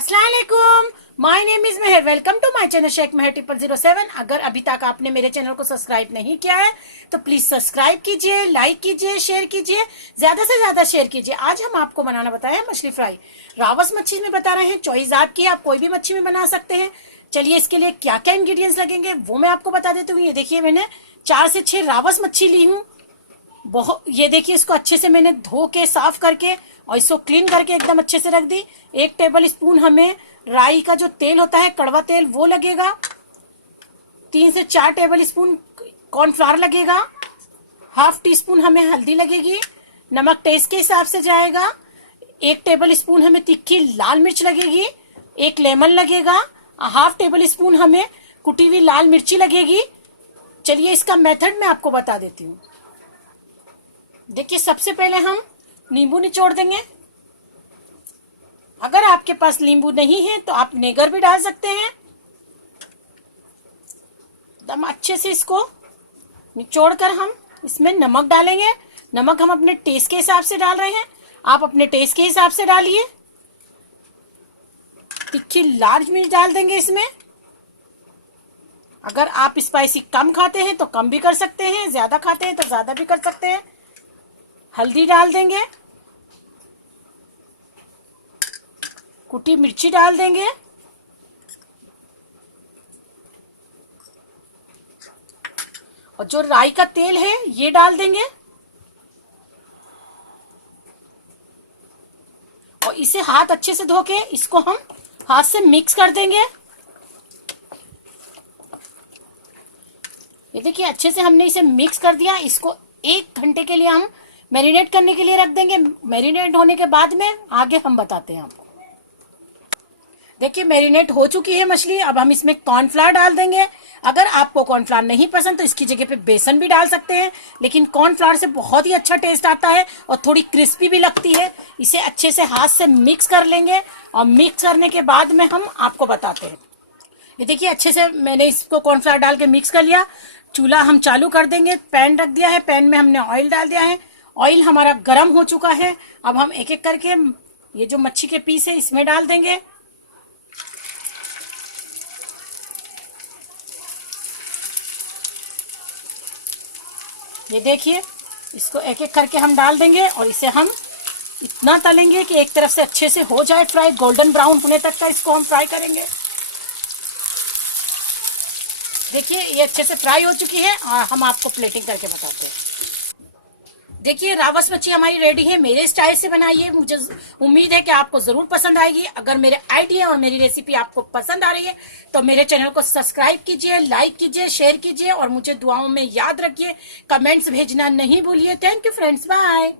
अस्सलाम वालेकुम, my name is Mehar. Welcome to my channel Shaikh Mehar 0007। अगर अभी तक आपने मेरे चैनल को सब्सक्राइब नहीं किया है तो प्लीज सब्सक्राइब कीजिए, लाइक कीजिए, शेयर कीजिए, ज्यादा से ज्यादा शेयर कीजिए। आज हम आपको बनाना बताए हैं मछली फ्राई। रावस मच्छी में बता रहे हैं, चॉइस आपकी, आप कोई भी मच्छी में बना सकते हैं। चलिए इसके लिए क्या क्या इंग्रेडिएंट्स लगेंगे वो मैं आपको बता देती हूँ। ये देखिए, मैंने 4 से 6 रावस मच्छी ली हूँ। बहुत, ये देखिए, इसको अच्छे से मैंने धो के साफ करके और इसको क्लीन करके एकदम अच्छे से रख दी। 1 टेबल स्पून हमें राई का जो तेल होता है, कड़वा तेल, वो लगेगा। 3 से 4 टेबल स्पून कॉर्नफ्लावर लगेगा। ½ टी स्पून हमें हल्दी लगेगी। नमक टेस्ट के हिसाब से जाएगा। 1 टेबल स्पून हमें तीखी लाल मिर्च लगेगी। 1 लेमन लगेगा। ½ टेबल स्पून हमें कुटी हुई लाल मिर्ची लगेगी। चलिए इसका मेथड मैं आपको बता देती हूँ। देखिए, सबसे पहले हम नींबू निचोड़ देंगे। अगर आपके पास नींबू नहीं है तो आप नेगर भी डाल सकते हैं। एकदम अच्छे से इसको निचोड़ कर हम इसमें नमक डालेंगे। नमक हम अपने टेस्ट के हिसाब से डाल रहे हैं, आप अपने टेस्ट के हिसाब से डालिए। तीखी लाल मिर्च डाल देंगे इसमें। अगर आप स्पाइसी कम खाते हैं तो कम भी कर सकते हैं, ज्यादा खाते हैं तो ज्यादा भी कर सकते हैं। हल्दी डाल देंगे, कुटी मिर्ची डाल देंगे, और जो राई का तेल है ये डाल देंगे, और इसे हाथ अच्छे से धो के इसको हम हाथ से मिक्स कर देंगे। ये देखिए, अच्छे से हमने इसे मिक्स कर दिया। इसको 1 घंटे के लिए हम मैरिनेट करने के लिए रख देंगे। मैरिनेट होने के बाद में आगे हम बताते हैं आपको। देखिए, मैरिनेट हो चुकी है मछली। अब हम इसमें कॉर्नफ्लावर डाल देंगे। अगर आपको कॉर्नफ्लावर नहीं पसंद तो इसकी जगह पे बेसन भी डाल सकते हैं, लेकिन कॉर्नफ्लावर से बहुत ही अच्छा टेस्ट आता है और थोड़ी क्रिस्पी भी लगती है। इसे अच्छे से हाथ से मिक्स कर लेंगे और मिक्स करने के बाद में हम आपको बताते हैं। ये देखिए, अच्छे से मैंने इसको कॉर्नफ्लावर डाल के मिक्स कर लिया। चूल्हा हम चालू कर देंगे। पैन रख दिया है, पैन में हमने ऑयल डाल दिया है। ऑयल हमारा गर्म हो चुका है। अब हम एक एक करके ये जो मच्छी के पीस है इसमें डाल देंगे। ये देखिए, इसको एक एक करके हम डाल देंगे और इसे हम इतना तलेंगे कि एक तरफ से अच्छे से हो जाए फ्राई। गोल्डन ब्राउन होने तक का इसको हम फ्राई करेंगे। देखिए, ये अच्छे से फ्राई हो चुकी है और हम आपको प्लेटिंग करके बताते हैं। देखिए, रावस मच्छी हमारी रेडी है। मेरे स्टाइल से बनाइए, मुझे उम्मीद है कि आपको जरूर पसंद आएगी। अगर मेरे आइडिया और मेरी रेसिपी आपको पसंद आ रही है तो मेरे चैनल को सब्सक्राइब कीजिए, लाइक कीजिए, शेयर कीजिए और मुझे दुआओं में याद रखिए। कमेंट्स भेजना नहीं भूलिए। Thank you friends, bye.